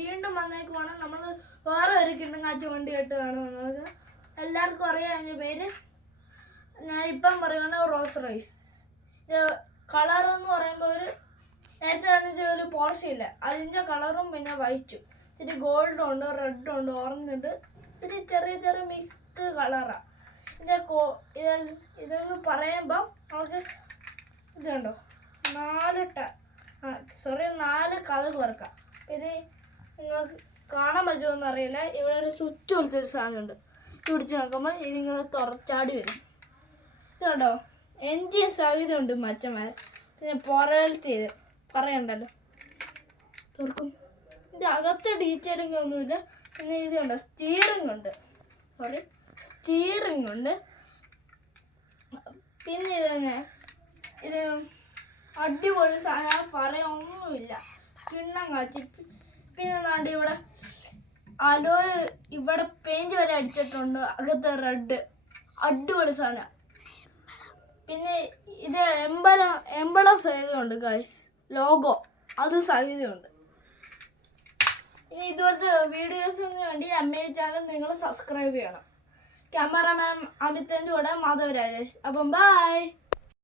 വീണ്ടും വന്നേക്കുവാണ് നമ്മൾ വേറെ ഒരു കിണ്ണങ്ങാച്ച വണ്ടി കേട്ട് കാണുന്നത്. എല്ലാവർക്കും അറിയാം അതിൻ്റെ പേര്. ഞാൻ ഇപ്പം പറയുകയാണ് റോൾസ് റോയ്സ്. കളർ എന്ന് പറയുമ്പോൾ ഒരു നേരത്തെ കാണിച്ച ഒരു പോർഷെ ഇല്ല, അതിൻ്റെ കളറും പിന്നെ വൈറ്റും ഇത്തിരി ഗോൾഡും ഉണ്ട്, റെഡും ഉണ്ട്, ഓറഞ്ച് ഉണ്ട്, ഇത്തിരി ചെറിയ ചെറിയ മിക്സ് കളറാണ്. ഇതെന്ന് പറയുമ്പം നമുക്ക് ഇത് കണ്ടോ, 4 കളർ വർക്കാം. ഇത് നിങ്ങൾക്ക് കാണാൻ പറ്റുമെന്ന് അറിയില്ല. ഇവിടെ ഒരു സ്വിച്ച് പോലത്തൊരു സാധനമുണ്ട്. പിടിച്ച് നോക്കുമ്പോൾ ഇതിങ്ങനെ തുറച്ചാടി വരും. ഇത് കണ്ടോ, എൻജിൻ സഹിതമുണ്ട് മച്ചന്മാർ. പിന്നെ പുറകിലത്തെ ഇത് പറയണ്ടല്ലോ, തുറക്കും. ഇതിൻ്റെ അകത്തെ ഡീറ്റെയിലിംഗ് ഒന്നുമില്ല. പിന്നെ ഇത് കണ്ടോ, സ്റ്റിയറിംഗ് ഉണ്ട്. പിന്നെ ഇത് അടിപൊളി സാധനം, പറയാനൊന്നുമില്ല, കിണ്ണം കാച്ചി. പിന്നെ നാണ്ട് ഇവിടെ അലോയ്, ഇവിടെ പെയിന്റ് വരെ അടിച്ചിട്ടുണ്ട്, അകത്ത് റെഡ്, അടിപൊളി സാധനം. പിന്നെ ഇത് എമ്പളം സഹിതമുണ്ട് ഗൈസ്, ലോഗോ അത് സഹിതമുണ്ട്. ഇതുപോലത്തെ വീഡിയോസിന് വേണ്ടി അമ്മയുടെ ചാനൽ നിങ്ങൾ സബ്സ്ക്രൈബ് ചെയ്യണം. ക്യാമറാമാൻ അമിതൻ്റെ കൂടെ മാധവ് രാജേഷ്. അപ്പം ബൈ.